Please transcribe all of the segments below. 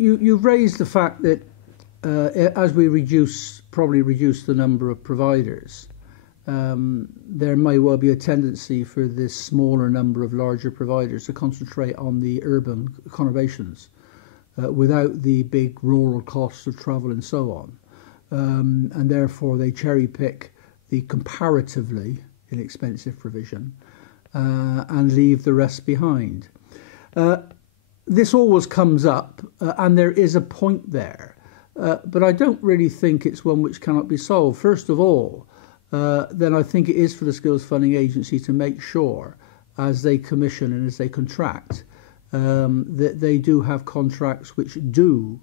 you've raised the fact that as we probably reduce the number of providers, there may well be a tendency for this smaller number of larger providers to concentrate on the urban conurbations without the big rural costs of travel and so on. And therefore they cherry pick the comparatively inexpensive provision and leave the rest behind. This always comes up, and there is a point there, but I don't really think it's one which cannot be solved. First of all, then I think it is for the Skills Funding Agency to make sure, as they commission and as they contract, that they do have contracts which do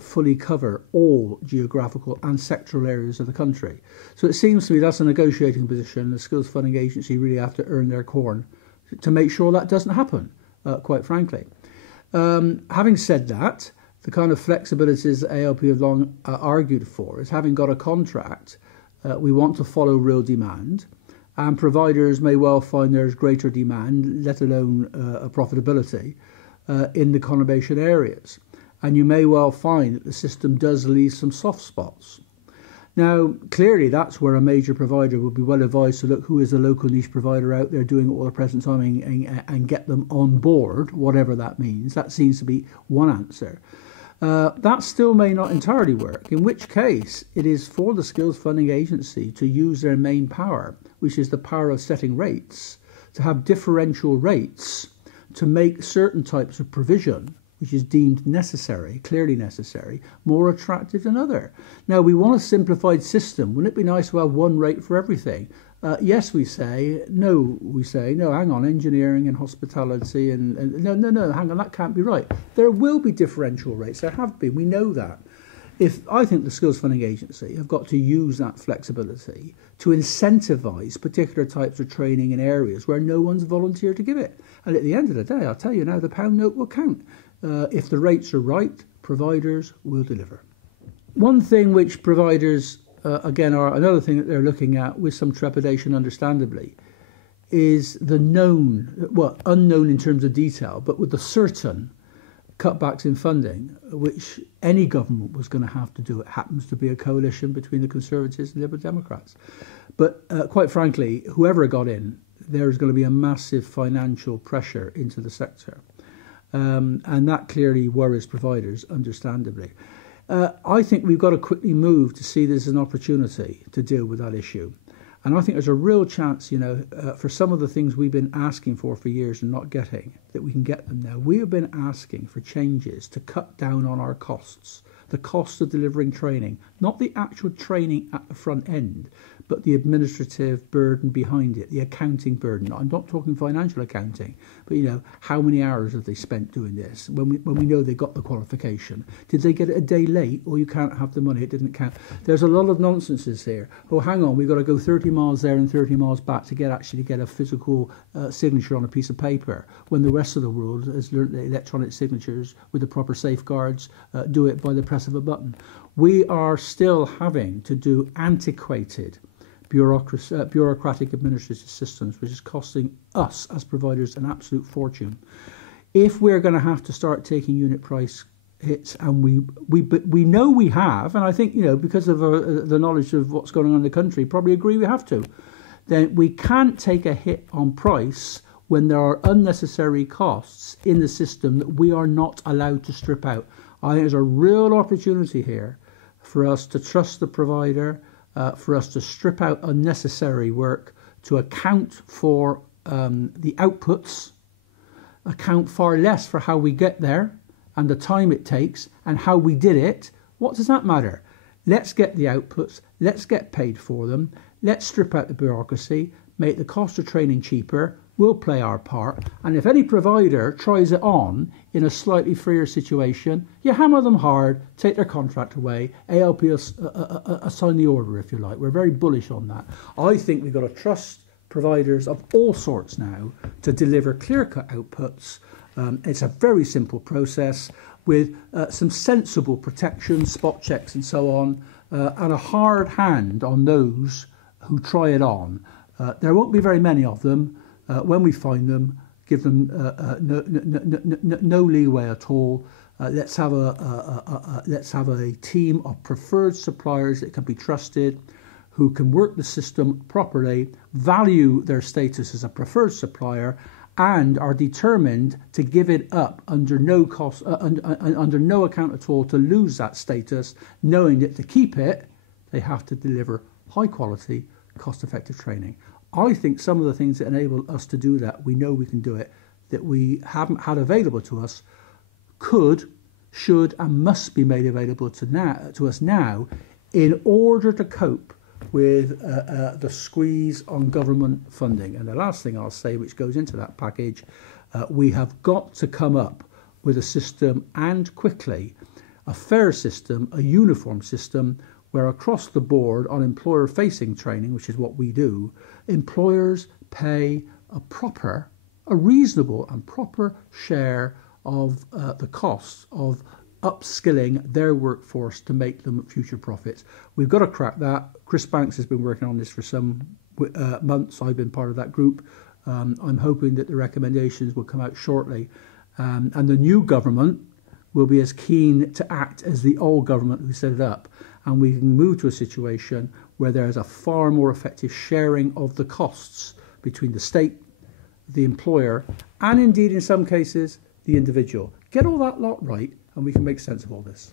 fully cover all geographical and sectoral areas of the country. So it seems to me that's a negotiating position. The Skills Funding Agency really have to earn their corn to make sure that doesn't happen, quite frankly. Having said that, the kind of flexibilities that ALP have long argued for is having got a contract, we want to follow real demand, and providers may well find there's greater demand, let alone profitability, in the conurbation areas. And you may well find that the system does leave some soft spots. Now, clearly that's where a major provider would be well advised to look who is a local niche provider out there doing it all the present time and get them on board, whatever that means. That seems to be one answer. That still may not entirely work, in which case it is for the Skills Funding Agency to use their main power, which is the power of setting rates, to have differential rates to make certain types of provision, which is deemed necessary, clearly necessary, more attractive than other. Now, we want a simplified system. Wouldn't it be nice to have one rate for everything? Yes, we say. No, hang on, engineering and hospitality, and no, hang on, that can't be right. There will be differential rates. There have been. We know that. I think the Skills Funding Agency have got to use that flexibility to incentivise particular types of training in areas where no one's volunteered to give it. And at the end of the day, I'll tell you now, the pound note will count. If the rates are right, providers will deliver. One thing which providers, again, are another thing that they're looking at with some trepidation, understandably, is the unknown in terms of detail, but with the certain cutbacks in funding, which any government was going to have to do. It happens to be a coalition between the Conservatives and Liberal Democrats. But quite frankly, whoever got in, there is going to be a massive financial pressure into the sector. And that clearly worries providers, understandably. I think we've got to quickly move to see this as an opportunity to deal with that issue. And I think there's a real chance, for some of the things we've been asking for years and not getting, that we can get them now. We have been asking for changes to cut down on our costs, the cost of delivering training, not the actual training at the front end, but the administrative burden behind it, the accounting burden. I'm not talking financial accounting, but how many hours have they spent doing this? When we know they got the qualification, did they get it a day late? Or you can't have the money, it didn't count. There's a lot of nonsenses here. Oh, hang on, we've got to go 30 miles there and 30 miles back to get a physical signature on a piece of paper, when the rest of the world has learned the electronic signatures with the proper safeguards, do it by the press of a button. We are still having to do antiquated bureaucratic administrative systems, which is costing us as providers an absolute fortune. If we're going to have to start taking unit price hits, and we know we have, and I think because of the knowledge of what's going on in the country, probably agree we have to, then we can't take a hit on price when there are unnecessary costs in the system that we are not allowed to strip out. I think there's a real opportunity here for us to trust the provider, for us to strip out unnecessary work, to account for the outputs, account far less for how we get there and the time it takes and how we did it. What does that matter? Let's get the outputs, let's get paid for them, let's strip out the bureaucracy, make the cost of training cheaper, we'll play our part, and if any provider tries it on in a slightly freer situation, you hammer them hard, take their contract away, ALP assign the order, if you like. We're very bullish on that. I think we've got to trust providers of all sorts now to deliver clear-cut outputs. It's a very simple process with some sensible protections, spot checks and so on, and a hard hand on those who try it on. There won't be very many of them. When we find them, give them no leeway at all. Let's have a team of preferred suppliers that can be trusted, who can work the system properly, value their status as a preferred supplier, and are determined to give it up under no cost, under no account at all, to lose that status, knowing that to keep it, they have to deliver high quality, cost-effective training. I think some of the things that enable us to do that, we know we can do it, that we haven't had available to us, could, should, and must be made available to us now, in order to cope with the squeeze on government funding. And the last thing I'll say, which goes into that package, we have got to come up with a system, and quickly, a fair system, a uniform system, where across the board on employer-facing training, which is what we do, employers pay a reasonable and proper share of the costs of upskilling their workforce to make them future profits. We've got to crack that. Chris Banks has been working on this for some months. I've been part of that group. I'm hoping that the recommendations will come out shortly. And the new government will be as keen to act as the old government who set it up. And we can move to a situation where there is a far more effective sharing of the costs between the state, the employer, and indeed in some cases, the individual. Get all that lot right, and we can make sense of all this.